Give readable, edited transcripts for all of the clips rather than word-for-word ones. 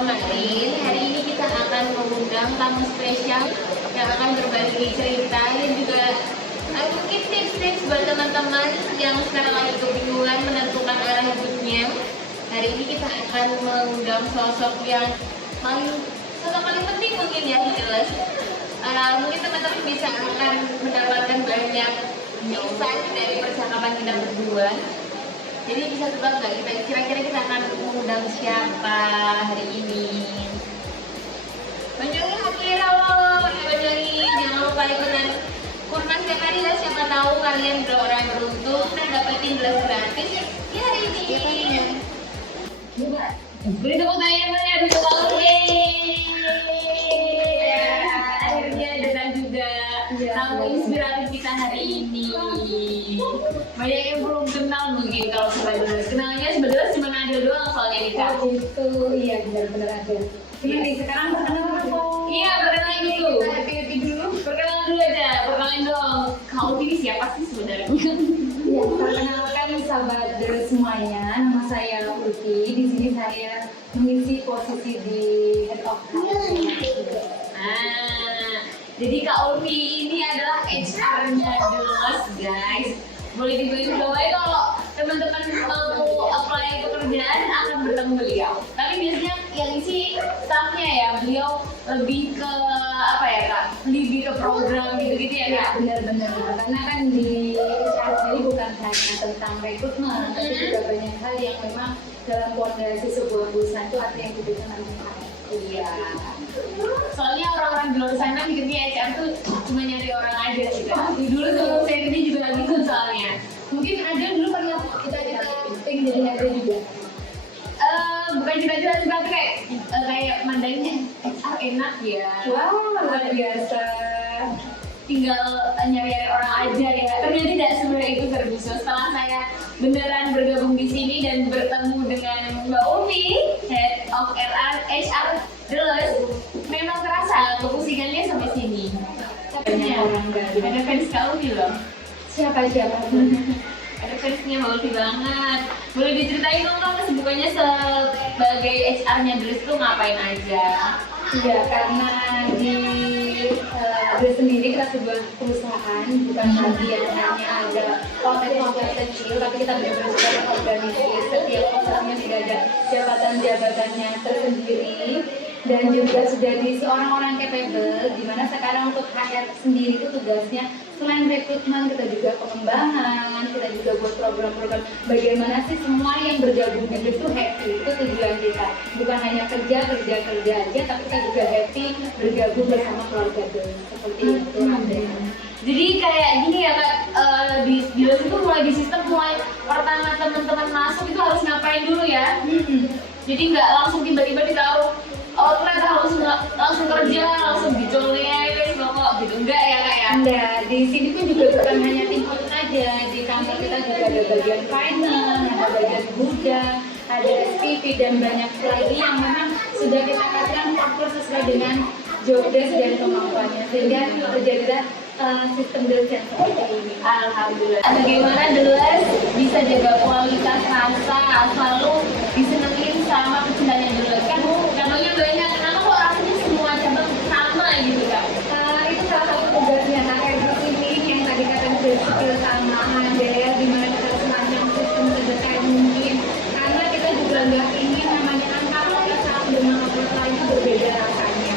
kemarin, hari ini kita akan mengundang tamu spesial yang akan berbagi cerita dan juga mungkin tips-tips buat teman-teman yang sekarang lagi kebingungan menentukan arah hidupnya. Hari ini kita akan mengundang sosok yang paling penting mungkin ya, jelas. Mungkin teman-teman bisa akan mendapatkan banyak insight dari percakapan kita berdua. Jadi bisa tebak nggak kira-kira kita akan mengundang siapa hari ini? Banjoli hadir, halo Banjoli, jangan lupa ikutan kurban setiap hari ya, siapa tahu kalian orang beruntung dan dapetin gelas gratis di hari ini. Beri tepuk tangan ya, beri tepuk tangan. Akhirnya datang juga tamu inspiratif kita hari ini. Banyak yang belum kenal mungkin kalau sebenarnya kenalnya sebenarnya cuma ada doang soalnya kita. Oh gitu, iya benar-benar ada. Ini sekarang perkenalan dong. Iya, perkenalan dulu. Happy dulu. Perkenalan dulu aja, perkenalan dong. Kamu ini siapa sih sebenarnya? Ya, perkenalkan sahabat semuanya. Nama saya Ulfi. Di sini saya mengisi posisi di head of Jadi Kak Ulfi ini adalah HR-nya Delos, guys. Boleh dibilang kalau teman-teman mau apply pekerjaan akan bertemu beliau. Tapi biasanya yang isi staffnya ya, beliau lebih ke apa ya Kak? Lebih ke program gitu-gitu ya Kak? Benar-benar. Karena kan di HR ini bukan hanya tentang rekrutmen, tapi juga banyak hal yang memang dalam fondasi sebuah perusahaan itu ada yang dibutuhkan namanya. Iya. Soalnya orang-orang di luar sana mikirnya HR tuh cuma nyari orang aja sih Kak. Dulu tuh saya ini juga gitu soalnya. Mungkin ada dulu pernah kita pengen jadi HR juga. Bukan cita-cita tapi kayak mandangnya HR enak ya. Wow, luar biasa. Tinggal nyari-nyari orang aja ya. Ternyata tidak sebenarnya itu terbiasa. Setelah saya beneran bergabung di sini dan bertemu dengan Mbak Umi, Head of HR Delos, memang terasa kepusingannya sampai sini. Banyak orang dari Ada fans Kak Umi loh. siapa Ada fansnya Mbak Umi banget. Boleh diceritain dong Kak kesibukannya sebagai HR-nya Delos itu ngapain aja? Iya, karena di Delos sendiri kita sebuah perusahaan, bukan lagi yang hanya ada outlet kecil, tapi kita benar-benar sebagai organisasi. Setiap prosesnya sudah ada jabatan-jabatannya tersendiri dan juga sudah diisi orang-orang capable, di mana sekarang untuk HR sendiri itu tugasnya selain rekrutmen, kita juga pengembangan, kita juga buat program-program bagaimana sih semua yang bergabung itu happy. Itu tujuan kita, bukan hanya kerja aja, tapi kita juga happy bergabung bersama keluarga Delos, seperti itu. Jadi kayak gini ya Kak, di Delos itu mulai di sistem mulai pertama teman-teman masuk itu harus ngapain dulu ya? Jadi nggak langsung tiba-tiba ditaruh outlet langsung kerja, langsung dicolek, kok gitu, enggak ya Kak ya? Enggak, di sini pun juga bukan hanya tim outlet aja, di kantor kita juga ada bagian finance, ada bagian gudang, ada SPP dan banyak lagi yang memang sudah kita katakan proses sesuai dengan job desk dan kemampuannya, sehingga terjadilah sistem Delos yang seperti ini. Alhamdulillah. Bagaimana Delos bisa jaga kualitas rasa, selalu disenengin sama pecinta Delos kan? Cabangnya banyak, kenapa kok rasanya semua cabang sama gitu Kak? Itu salah satu tugasnya HR di sini yang tadi katakan skill sama andel, di mana kita semacam sistem terdekat mungkin, karena kita juga nggak ingin namanya angka kita satu dengan outlet lain itu berbeda rasanya.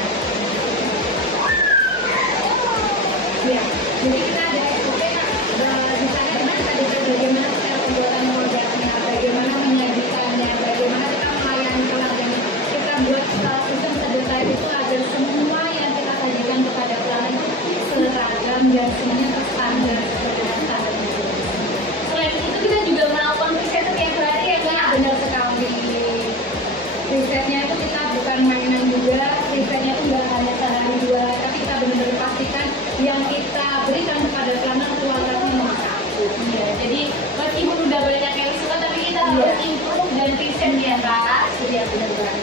Ya, jadi kita ada SOP di sana dimana kita bisa bagaimana cara pembuatan produknya, bagaimana menyajikannya, bagaimana kita melayani pelanggan. Kita buat sistem terdetail itu agar semua yang kita sajikan kepada pelanggan itu seragam dan semuanya terstandar sesuai dengan standar itu. Selain itu kita juga melakukan riset setiap hari ya Kak? Benar sekali. Risetnya itu kita bukan mainan juga, risetnya itu nggak hanya sehari dua, tapi kita benar-benar pastikan yang kita berikan kepada pelanggan kualitasnya nomor satu. Iya, jadi meskipun udah banyak yang suka tapi kita harus improve dan riset ya Kak? Iya benar banget.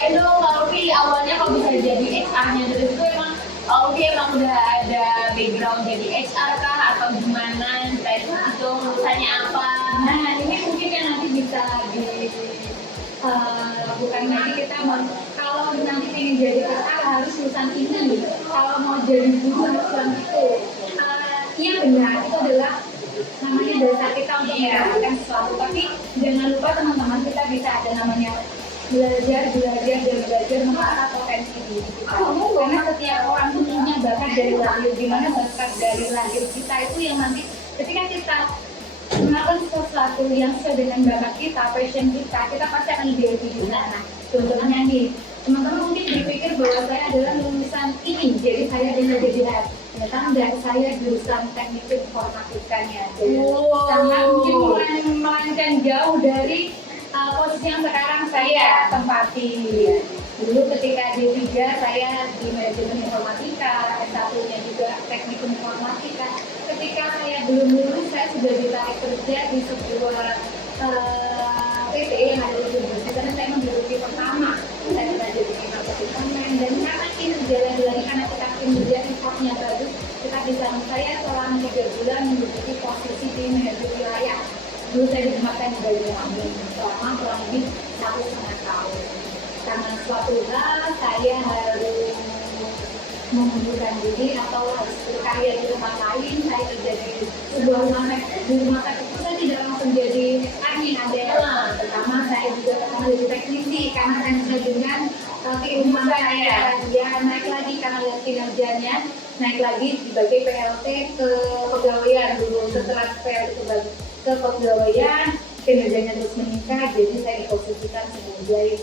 Itu Kak Ulfi awalnya kalau bisa jadi HR-nya Delos itu emang Kak Ulfi emang udah ada background jadi HR kah atau gimana? Itu lulusannya apa? Nah ini mungkin yang nanti bisa di bukan lagi kita ingin jadi PA harus lulusan ini, kalau mau jadi guru harus lulusan itu. Iya benar, itu adalah namanya dasar kita untuk mendapatkan sesuatu. Tapi jangan lupa teman-teman, kita bisa ada namanya belajar mengasah potensi diri kita. Karena setiap orang tuh punya bakat dari lahir, dimana bakat dari lahir kita itu yang nanti ketika kita melakukan sesuatu yang sesuai dengan bakat kita, passion kita pasti akan lebih di sana. Contohnya nih, teman-teman mungkin berpikir bahwa saya adalah lulusan ini, jadi saya bisa jadi head. Ternyata enggak, saya jurusan teknik informatikanya. Jadi sangat mungkin melainkan jauh dari posisi yang sekarang saya tempati. Dulu ketika D3 saya di manajemen informatika, S1-nya juga teknik informatika. Ketika saya belum lulus, saya sudah ditarik kerja di sebuah PT yang ada di Jogja. Karena saya menduduki pertama, saya belajar di marketing online, dan karena kinerja lagi karena kita kinerja reportnya bagus, kita bisa saya selama 3 bulan menduduki posisi di manajemen wilayah. Dulu saya ditempatkan di Banyuwangi selama kurang lebih 1,5 tahun. Karena suatu hal saya harus mengundurkan diri atau harus berkarya di tempat lain, saya kerja di sebuah rumah sakit. Saya tidak langsung jadi admin, ada pertama saya juga akan jadi teknisi karena saya sudah dengan keilmuan saya, dia naik lagi karena lihat kinerjanya, naik lagi sebagai PLT ke pegawaian dulu. Setelah PLT ke pegawaian, kinerjanya terus meningkat, jadi saya diposisikan sebagai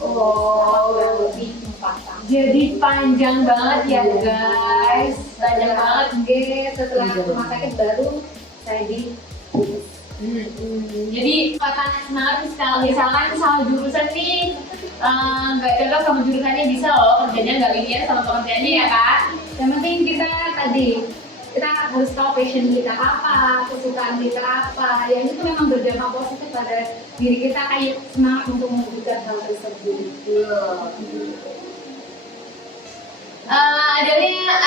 kurang lebih 4 tahun. Jadi panjang banget ya guys, panjang banget. Setelah rumah sakit baru saya di Jadi kata semangat misalkan sama jurusan nih nggak cocok sama jurusannya, bisa loh kerjanya nggak linear sama pekerjaannya ya kak. Yang penting kita harus tahu passion kita apa, kesukaan kita apa, yang itu memang berdampak positif pada diri kita. Ayo semangat untuk mewujudkan hal tersebut.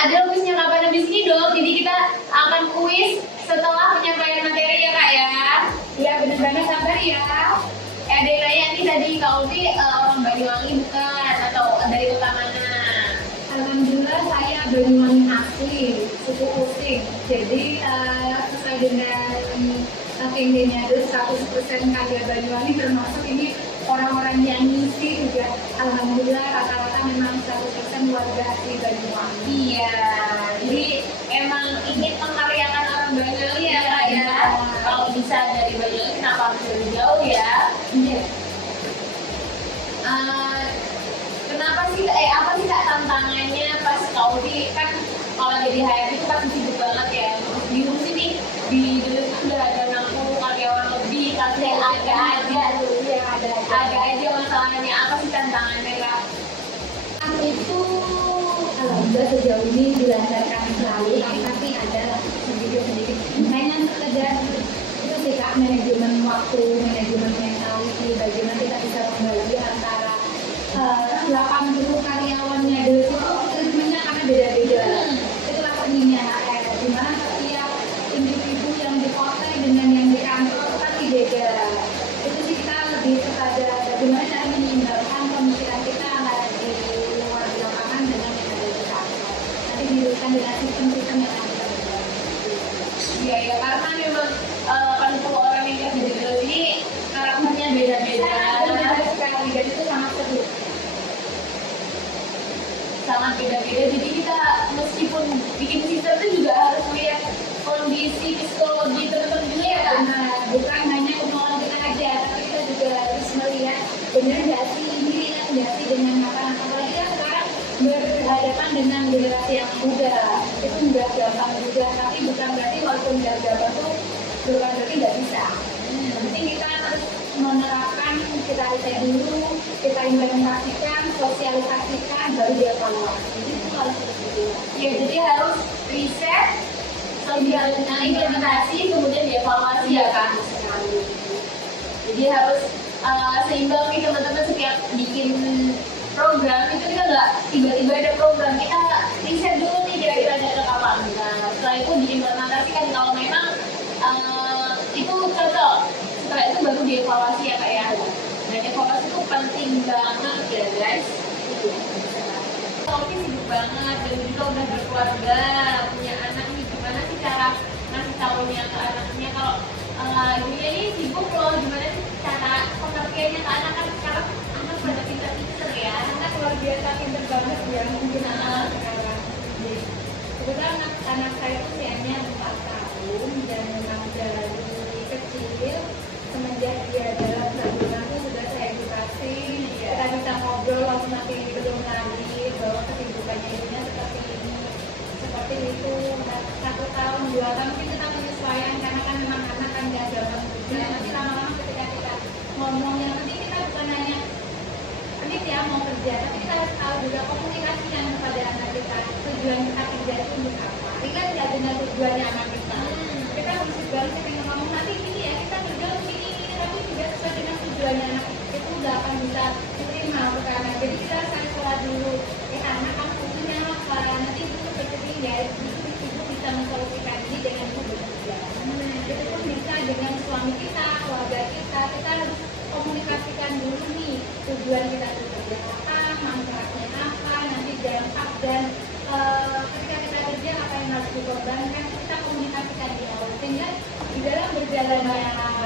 Ada kuisnya kapan habis ini dong, jadi kita akan kuis setelah penyampaian materi ya kak ya. Iya benar banget, sabar ya. Ada yang nanya nih tadi, Kak Ulfi orang Banyuwangi bukan atau dari kota mana? Alhamdulillah saya Banyuwangi asli, suku Using. Jadi sesuai dengan KKD-nya itu 100% karya Banyuwangi, termasuk ini orang-orang yang ngisi juga. Alhamdulillah rata-rata memang 100% warga asli Banyuwangi. Iya, jadi emang ingin mengkaryakan orang Banyuwangi ya kak ya. Kalau bisa dari Banyuwangi kenapa harus lebih jauh ya? Iya. Kenapa sih, apa sih kak tantangannya pas Kak Ulfi kan kalau jadi HRD itu pasti sibuk banget ya. Terus di sini di dulu itu udah ada 60 karyawan lebih, tapi ada aja masalahnya. Apa sih tantangannya kak? Itu alhamdulillah sejauh ini dilancarkan selalu, tapi pasti ada sedikit. Hanya sekedar itu sih kak, manajemen waktu, manajemen mentality, bagaimana kita bisa membagi antara 80 karyawannya dari situ treatmentnya karena beda-beda. Itulah pentingnya HR, dimana setiap individu yang di kota dengan yang di kantor pasti beda. Itu sih kita lebih kepada bagaimana cara menyimbangkan pemikiran kita antara di luar di lapangan dengan yang ada di kantor. Nanti diuruskan dengan sistem-sistem yang ada. Iya ya, karena memang 80 orang yang kerja di Banyuwangi ini karakternya beda-beda. Sekali, dan itu sangat seru. Sangat beda-beda, jadi kita meskipun bikin sistem itu juga harus melihat kondisi psikologi teman-teman juga ya kan. Nah, bukan hanya kemauan kita aja, tapi kita juga harus melihat benar nggak sih ini nggak sih dengan makanan. Apalagi kan sekarang berhadapan dengan generasi yang muda, itu nggak gampang juga, tapi bukan berarti walaupun nggak gampang tuh bukan berarti nggak bisa. Yang penting kita harus menerapkan, kita riset dulu, kita implementasikan, sosialisasikan, baru dievaluasi. Jadi itu harus seperti itu. Ya, jadi harus riset, implementasi, kemudian dievaluasi ya kan. Jadi harus seimbang nih teman-teman, setiap bikin program itu kita nggak tiba-tiba ada program, kita riset dulu nih kira-kira ada apa enggak. Setelah itu diimplementasikan, kalau memang itu cocok, setelah itu baru dievaluasi ya kak ya. Dan evaluasi itu penting banget ya guys. Sofi sibuk banget dan juga udah berkeluarga, punya anak nih. Gimana sih cara ngasih tahunya ke anaknya kalau ibunya ini sibuk loh, gimana sih cara pengertiannya ke anak? Kan sekarang anak pada pinter-pinter ya. Anak luar biasa pinter banget ya, mungkin anak sekarang. Jadi, kebetulan anak saya usianya 4 tahun dan memang dari kecil semenjak dia dalam kandungan itu sudah saya edukasi. Kita bisa ngobrol waktu nanti belum lagi bahwa kesibukannya ibunya seperti ini, seperti itu. Nah, 1 tahun, 2 tahun mungkin kita menyesuaikan karena kan memang anak kan gak jalan juga. Nanti lama-lama ketika kita ngomongnya nanti kita bukan hanya ini dia mau kerja, tapi kita harus tahu juga komunikasi yang kepada anak kita, tujuan kita kerja itu untuk apa. Ini kan tidak dengan tujuannya anak kita. Kita harus juga sering ngomong nanti gini ya, kita kerja untuk ini, tapi juga sesuai dengan tujuannya anak itu udah akan bisa diterima untuk anak. Jadi kita harus sholat dulu. Anak kan fungsinya apa? Nanti itu seperti ini ya, ibu bisa mensolusikan ini dengan ibu bekerja. Itu pun bisa dengan suami kita, keluarga kita harus komunikasikan dulu nih tujuan kita itu kerja apa, manfaatnya apa, nanti dampak dan ketika kita kerja apa yang harus dikorbankan, kita komunikasikan di awal sehingga di dalam berjalannya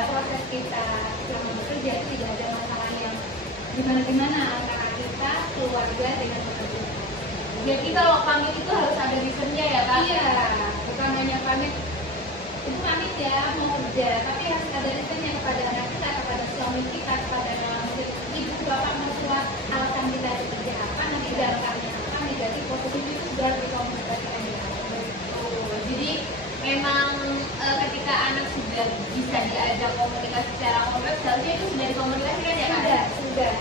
proses kita selama bekerja itu tidak ada masalah yang gimana antara kita keluarga dengan pekerjaan. Jadi kalau pamit itu harus ada reasonnya ya Kak? Iya, bukan hanya pamit itu pamit ya mau kerja, tapi harus ada reasonnya kepada anak kita, kepada suami kita, kepada ibu bapak mertua, alasan kita bekerja apa, nanti dampaknya apa, negatif positif itu sudah dikomunikasikan di awal. Jadi memang ketika anak sudah bisa diajak komunikasi secara kompleks, seharusnya itu sudah dikomunikasikan ya Kak? Sudah.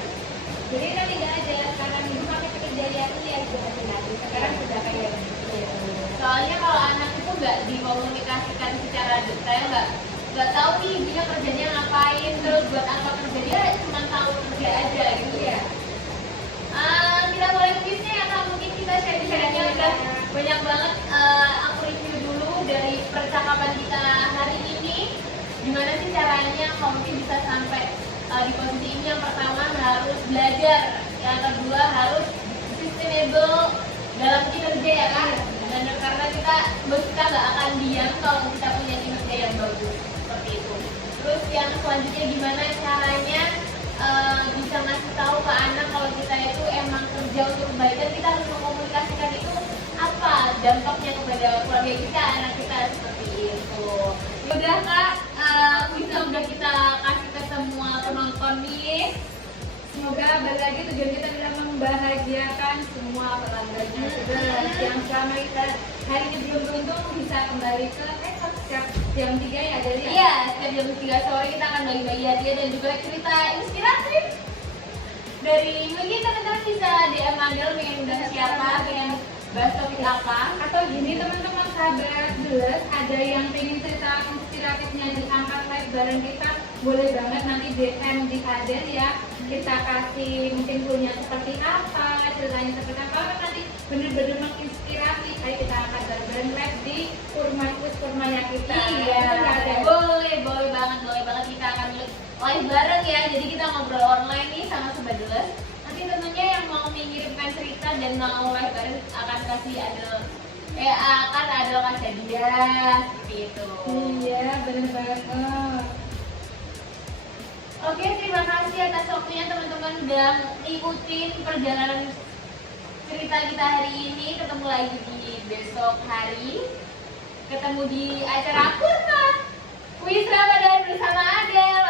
Jadi kan tidak ada sekarang ibu pakai pekerjaan ya sudah ada lagi. Sekarang sudah kayak gitu. Soalnya kalau anak itu nggak dikomunikasikan secara detail, nggak tahu nih ibunya kerjanya ngapain, terus buat apa kerja, dia cuma tahu kerja aja gitu ya. Kita mulai kuisnya ya Kak, mungkin kita share-share-nya udah banyak banget. Aku review dulu dari percakapan kita hari ini. Gimana sih caranya kalau mungkin bisa sampai di posisi ini? Yang pertama harus belajar, yang kedua harus sustainable dalam kinerja ya Kak. Dan karena kita nggak akan diam kalau kita punya kinerja yang bagus seperti itu. Terus yang selanjutnya gimana caranya bisa ngasih tahu ke anak kalau kita itu emang kerja untuk kebaikan, kita harus mengkomunikasikan itu apa dampaknya kepada keluarga kita, anak kita seperti itu. Udah Kak, bisa udah kita kasih ke semua penonton nih. Semoga balik lagi tujuan kita adalah membahagiakan semua pelanggannya yang selama kita hari ini belum beruntung bisa kembali ke setiap jam 3 ya dari Iya, setiap jam 3 sore kita akan bagi-bagi hadiah dan juga cerita inspiratif dari mungkin teman-teman bisa DM Adel pengen udah siapa, pengen bahas topik apa. atau gini teman-teman sahabat jelas ada yang pengen cerita inspiratifnya diangkat live bareng kita, boleh banget nanti DM di Adel ya, kita kasih mungkin punya seperti apa, ceritanya seperti apa, nanti bener-bener menginspirasi. Ayo kita angkat bareng live di kurmanya kita. Iya, boleh banget kita akan live bareng ya. Jadi kita ngobrol online nih sama Sobat Jelas. Nanti tentunya yang mau mengirimkan cerita dan mau live bareng akan kasih akan ada kasih dia seperti itu. Iya, bener banget. Oke, terima kasih atas waktunya teman-teman udah ngikutin perjalanan cerita kita hari ini. Ketemu lagi di besok hari. Ketemu di acara Kurma Kuis Ramadan bersama Adel.